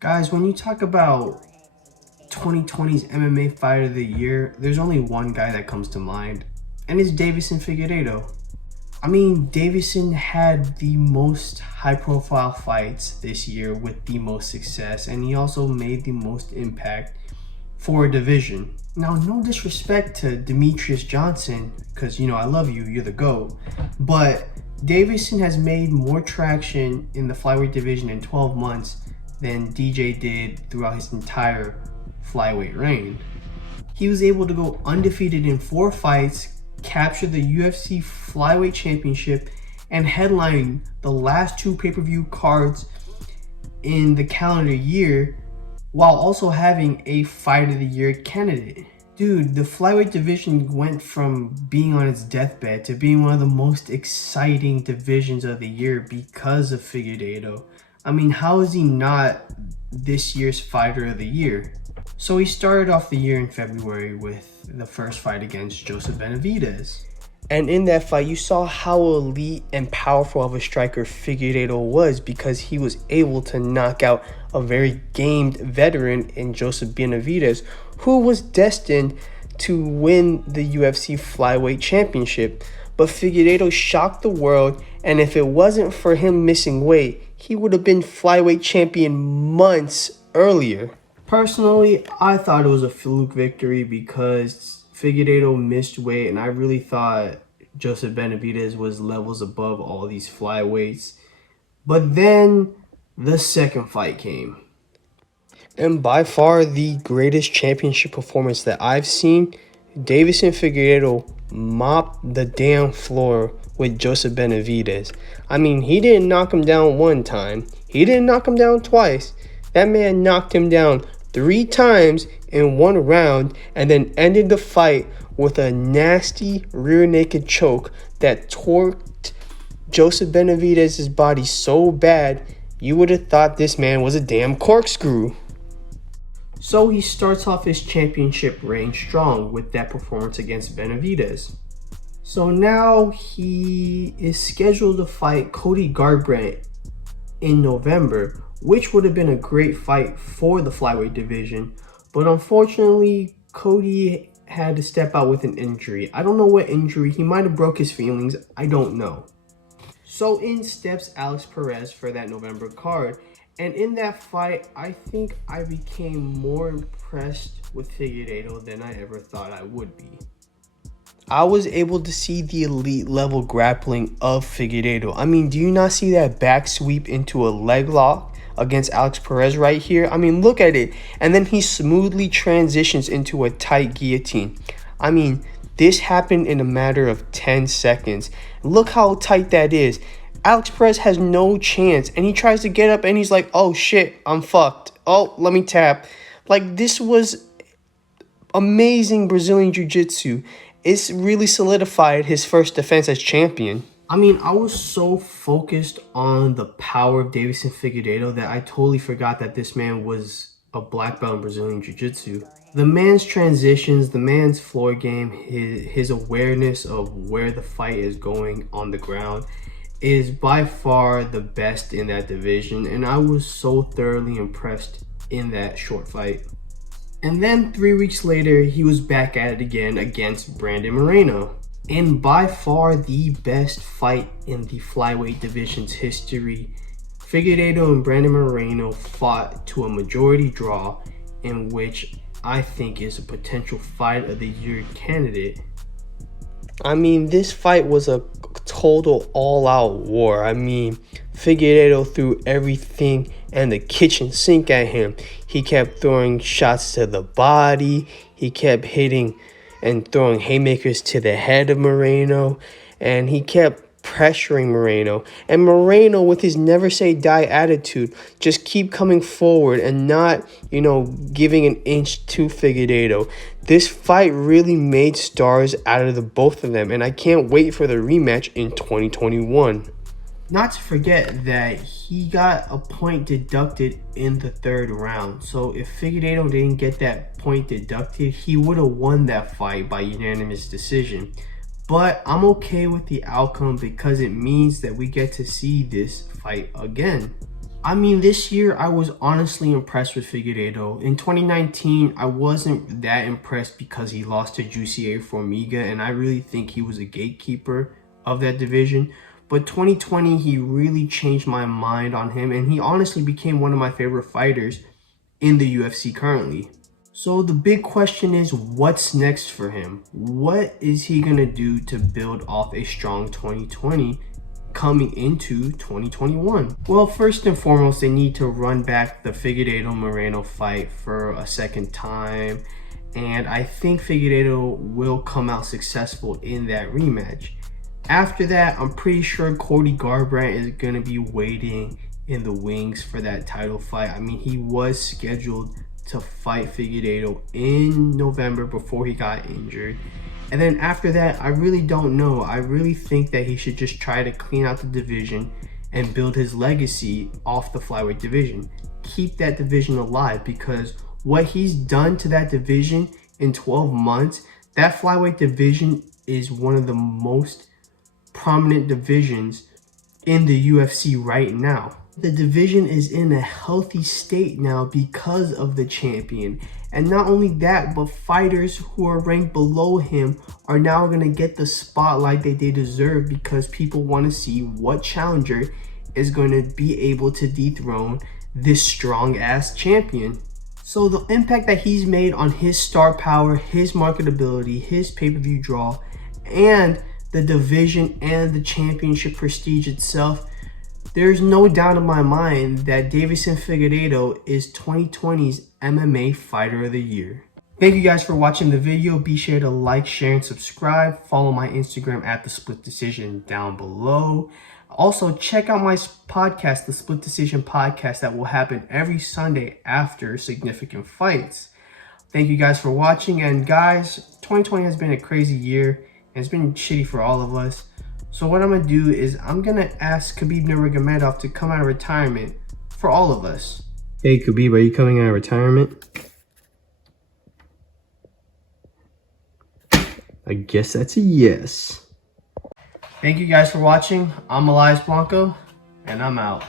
Guys, when you talk about 2020's MMA Fighter of the Year, there's only one guy that comes to mind, and it's Deiveson Figueiredo. I mean, Deiveson had the most high-profile fights this year with the most success, and he also made the most impact for a division. Now, no disrespect to Demetrius Johnson, because, I love you, you're the GOAT, but Deiveson has made more traction in the flyweight division in 12 months than DJ did throughout his entire flyweight reign. He was able to go undefeated in 4 fights, capture the UFC Flyweight Championship, and headline the last 2 pay-per-view cards in the calendar year, while also having a Fight of the Year candidate. Dude, the flyweight division went from being on its deathbed to being one of the most exciting divisions of the year because of Figueiredo. I mean, how is he not this year's Fighter of the Year? So he started off the year in February with the first fight against Joseph Benavidez. And in that fight, you saw how elite and powerful of a striker Figueiredo was, because he was able to knock out a very gamed veteran in Joseph Benavidez, who was destined to win the UFC Flyweight Championship. But Figueiredo shocked the world, and if it wasn't for him missing weight, he would have been Flyweight Champion months earlier. Personally, I thought it was a fluke victory because Figueiredo missed weight, and I really thought Joseph Benavidez was levels above all these flyweights. But then the second fight came. And by far the greatest championship performance that I've seen, Deiveson Figueiredo mopped the damn floor with Joseph Benavidez. I mean, he didn't knock him down one time. He didn't knock him down twice. That man knocked him down 3 times in one round, and then ended the fight with a nasty rear naked choke that torqued Joseph Benavidez's body so bad you would have thought this man was a damn corkscrew. So he starts off his championship reign strong with that performance against Benavidez. So now he is scheduled to fight Cody Garbrandt in November, which would have been a great fight for the flyweight division. But unfortunately, Cody had to step out with an injury. I don't know what injury. He might have broke his feelings. I don't know. So in steps Alex Perez for that November card. And in that fight, I think I became more impressed with Figueiredo than I ever thought I would be. I was able to see the elite level grappling of Figueiredo. I mean, do you not see that back sweep into a leg lock against Alex Perez right here? I mean, look at it. And then he smoothly transitions into a tight guillotine. I mean, this happened in a matter of 10 seconds. Look how tight that is. Alex Perez has no chance, and he tries to get up and he's like, oh shit, I'm fucked. Oh, let me tap. Like, this was amazing Brazilian Jiu-Jitsu. It's really solidified his first defense as champion. I mean, I was so focused on the power of Deiveson Figueiredo that I totally forgot that this man was a black belt in Brazilian Jiu-Jitsu. The man's transitions, the man's floor game, his awareness of where the fight is going on the ground is by far the best in that division, and I was so thoroughly impressed in that short fight. And then 3 weeks later, he was back at it again against Brandon Moreno. And by far the best fight in the flyweight division's history, Figueiredo and Brandon Moreno fought to a majority draw, in which I think is a potential Fight of the Year candidate. I mean, this fight was a total all-out war. I mean, Figueiredo threw everything and the kitchen sink at him. He kept throwing shots to the body. He kept hitting and throwing haymakers to the head of Moreno. And he kept pressuring Moreno. And Moreno, with his never say die attitude, just keep coming forward and not, giving an inch to Figueiredo. This fight really made stars out of the both of them, and I can't wait for the rematch in 2021. Not to forget that he got a point deducted in the 3rd round. So if Figueiredo didn't get that point deducted, he would have won that fight by unanimous decision. But I'm okay with the outcome because it means that we get to see this fight again. I mean, this year I was honestly impressed with Figueiredo. In 2019, I wasn't that impressed because he lost to Jussier Formiga, and I really think he was a gatekeeper of that division. But 2020, he really changed my mind on him, and he honestly became one of my favorite fighters in the UFC currently. So the big question is, what's next for him? What is he gonna do to build off a strong 2020 coming into 2021? Well, first and foremost, they need to run back the Figueiredo Moreno fight for a second time, and I think Figueiredo will come out successful in that rematch. After that, I'm pretty sure Cody Garbrandt is going to be waiting in the wings for that title fight. I mean, he was scheduled to fight Figueiredo in November before he got injured. And then after that, I really don't know. I really think that he should just try to clean out the division and build his legacy off the flyweight division. Keep that division alive, because what he's done to that division in 12 months, that flyweight division is one of the most prominent divisions in the UFC right now. The division is in a healthy state now because of the champion. And not only that, but fighters who are ranked below him are now going to get the spotlight that they deserve, because people want to see what challenger is going to be able to dethrone this strong ass champion. So the impact that he's made on his star power, his marketability, his pay-per-view draw, and the division and the championship prestige itself, there's no doubt in my mind that Deiveson Figueiredo is 2020's MMA Fighter of the Year. Thank you guys for watching the video. Be sure to like, share, and subscribe. Follow my Instagram at The Split Decision down below. Also, check out my podcast, The Split Decision Podcast, that will happen every Sunday after significant fights. Thank you guys for watching. And guys, 2020 has been a crazy year, and it's been shitty for all of us. So what I'm going to do is I'm going to ask Khabib Nurmagomedov to come out of retirement for all of us. Hey Khabib, are you coming out of retirement? I guess that's a yes. Thank you guys for watching. I'm Elias Blanco, and I'm out.